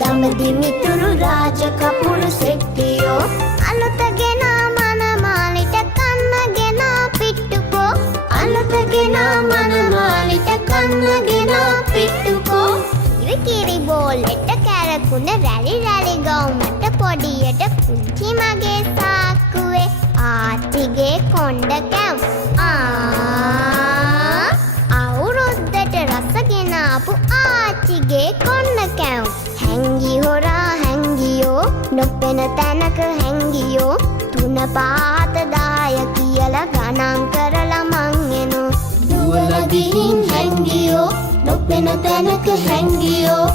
දඹදිමිතුරු රාජ කපුරු සෙට්ටියෝ අලුතගෙන මනමාලිට කන්නගෙන පිට්ටුකෝ අලුතගෙන මනමාලිට කන්නගෙන පිට්ටුකෝ කිරි බෝලෙට කැරකුණ රැලි රැලි ගවුමට පොඩියට පුංචි මගේ සාක්කුවේ ආච්චිගේ කොණ්ඩ කැව් අවුරුද්දට රසගෙන ආපු ආච්චිගේ කොන්න කැව් හැංගි හොරා හැංගියෝ නොපෙන තැනක හැංගියෝ තුන පාත දාය කියලා ගණන් කරලා මං එනෝ දුවලා ගිහින් හැංගියෝ නොපෙන තැනක හැංගියෝ